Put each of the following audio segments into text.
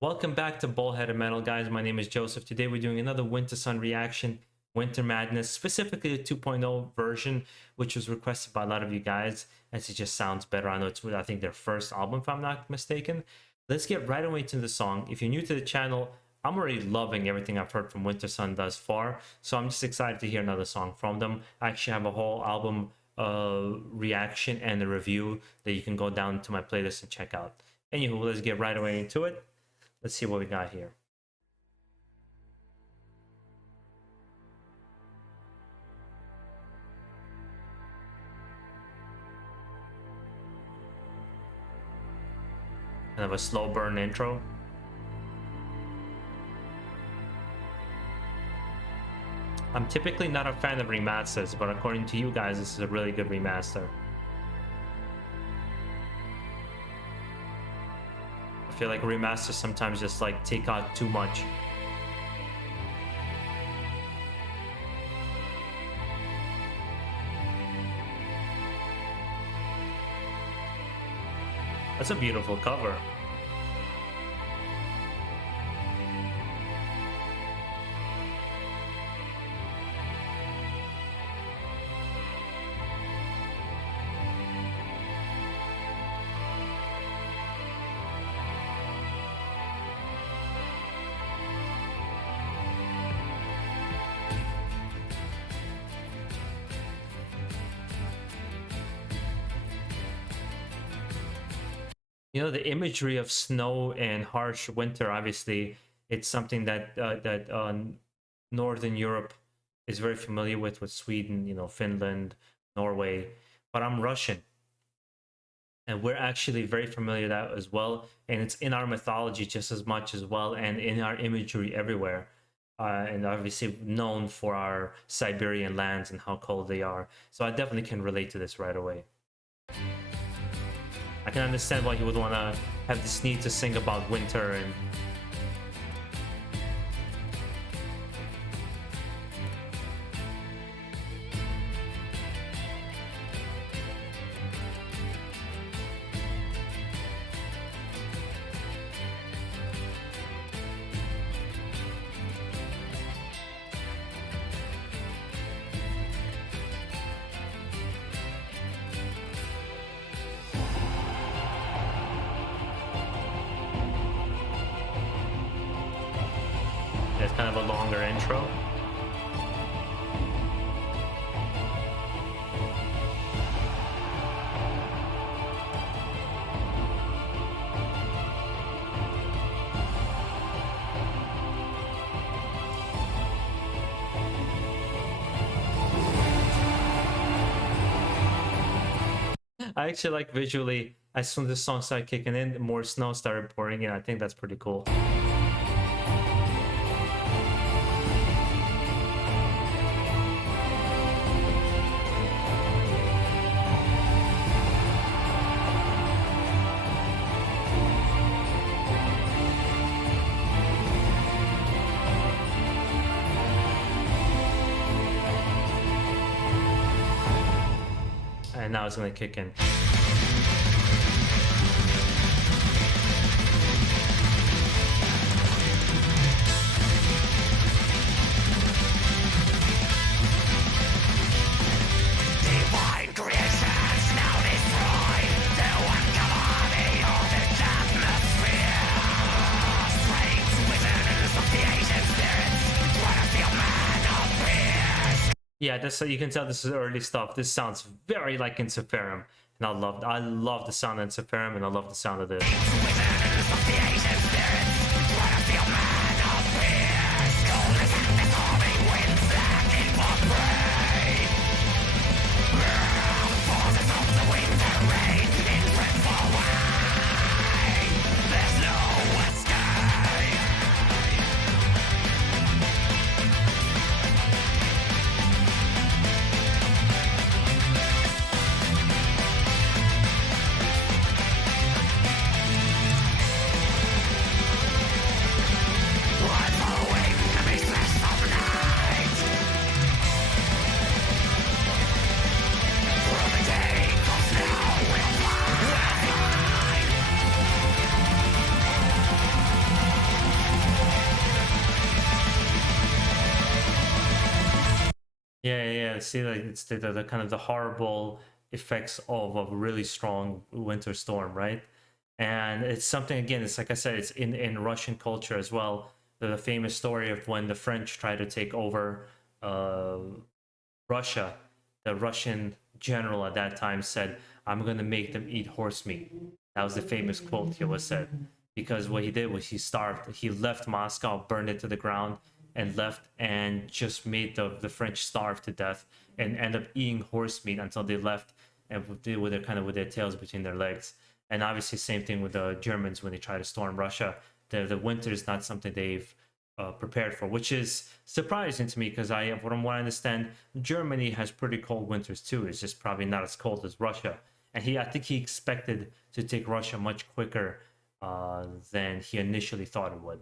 Welcome back to BaldHeaded Metal, guys. My name is Joseph. Today we're doing another Wintersun reaction, Winter Madness, specifically the 2.0 version, which was requested by a lot of you guys, as it just sounds better. I know it's, I think, their first album, if I'm not mistaken. Let's get right away to the song. If you're new to the channel, I'm already loving everything I've heard from Wintersun thus far, so I'm just excited to hear another song from them. I actually have a whole album reaction and a review that you can go down to my playlist and check out. Anywho, let's get right away into it. Let's see what we got here. Kind of a slow burn intro. I'm typically not a fan of remasters, but according to you guys, this is a really good remaster. I feel like remasters sometimes just like take out too much. That's a beautiful cover. You know, the imagery of snow and harsh winter, obviously, it's something that Northern Europe is very familiar with Sweden, you know, Finland, Norway. But I'm Russian, and we're actually very familiar with that as well. And it's in our mythology just as much as well, and in our imagery everywhere. And obviously known for our Siberian lands and how cold they are. So I definitely can relate to this right away. I can understand why you would want to have this need to sing about winter and it's kind of a longer intro. I actually like visually, as soon as the song started kicking in, more snow started pouring in. I think that's pretty cool. And now it's gonna kick in. Divine creations now destroyed, the welcome army of the atmosphere. Strange wizards of the ancient spirits, one of the man appears. Yeah, that's so you can tell this is early stuff. This sounds very like Inferum, and I love the sound of Inferum, and I love the sound of this. Wizards of the ancient spirits, one of the man appears. Coldness and the storming winds black in for prey. The forces of the winter rain in dreadful way. There's no escape. Yeah. See, like it's the kind of the horrible effects of a really strong winter storm, right? And it's something, again, it's like I said, it's in Russian culture as well. The famous story of when the French tried to take over uh, Russia. The Russian general at that time said, "I'm going to make them eat horse meat." That was the famous quote he was said. Because what he did was he starved. He left Moscow, burned it to the ground, and left, and just made the French starve to death and end up eating horse meat until they left, and with their kind of with their tails between their legs. And obviously, same thing with the Germans when they try to storm Russia. The winter is not something they've prepared for, which is surprising to me because from what I understand, Germany has pretty cold winters too. It's just probably not as cold as Russia. And I think he expected to take Russia much quicker than he initially thought it would.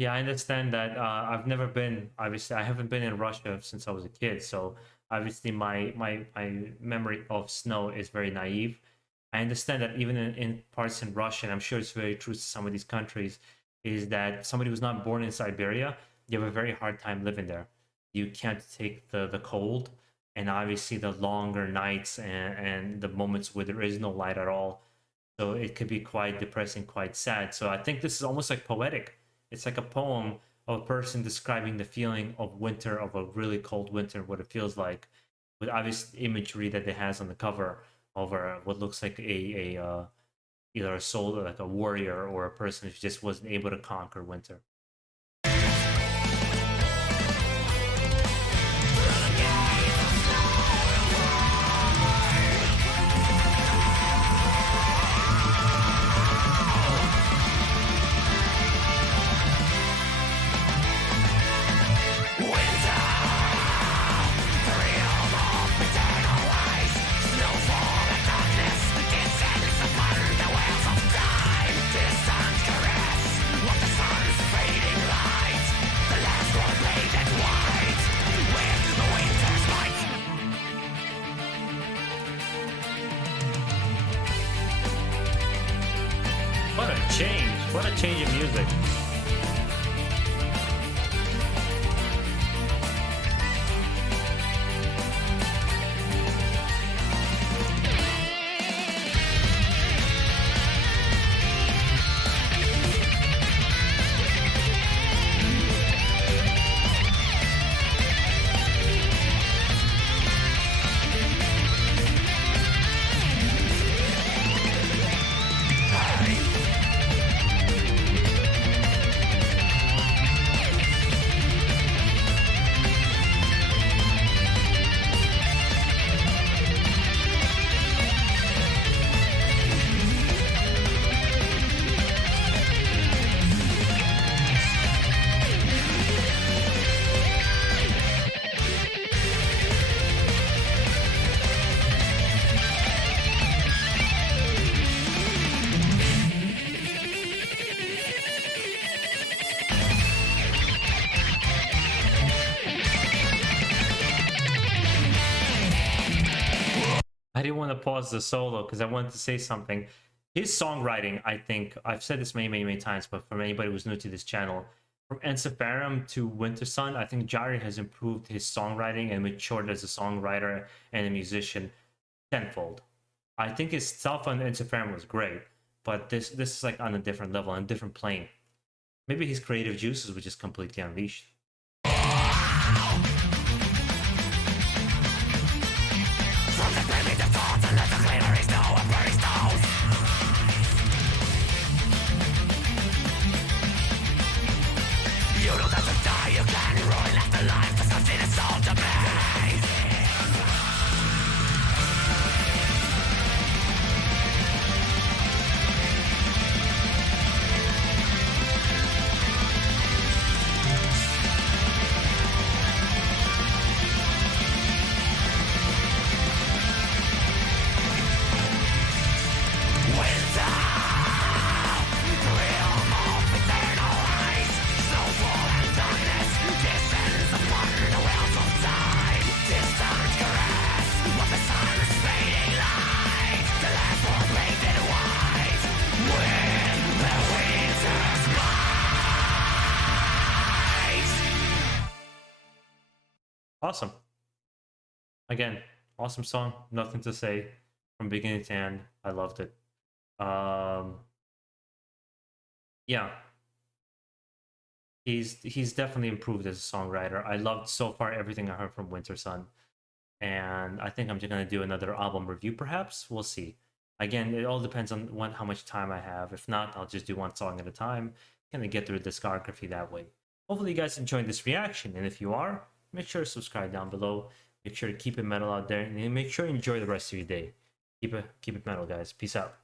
Yeah, I understand that. I've never been, obviously, I haven't been in Russia since I was a kid. So obviously, my memory of snow is very naive. I understand that even in parts in Russia, and I'm sure it's very true to some of these countries, is that somebody who's not born in Siberia, you have a very hard time living there. You can't take the cold, and obviously the longer nights and the moments where there is no light at all. So it could be quite depressing, quite sad. So I think this is almost like poetic. It's like a poem of a person describing the feeling of winter, of a really cold winter, what it feels like, with obvious imagery that it has on the cover of what looks like either a soldier, like a warrior, or a person who just wasn't able to conquer winter. What a change! What a change in music! I didn't want to pause the solo because I wanted to say something. His songwriting, I think, I've said this many times, but for anybody who's new to this channel, from Ensiferum to Wintersun, I think Jari has improved his songwriting and matured as a songwriter and a musician tenfold. I think his stuff on Ensiferum was great, but this is like on a different level, on a different plane. Maybe his creative juices were just completely unleashed. you can ruin afterlife, there's nothing that's all to me. Awesome. Again, awesome song. Nothing to say from beginning to end. I loved it. Yeah, he's definitely improved as a songwriter. I loved so far everything I heard from Wintersun, and I think I'm just gonna do another album review. Perhaps we'll see. Again, it all depends on how much time I have. If not, I'll just do one song at a time. Kind of get through the discography that way. Hopefully, you guys enjoyed this reaction, and if you are, make sure to subscribe down below. Make sure to keep it metal out there, and make sure you enjoy the rest of your day. Keep it metal, guys. Peace out.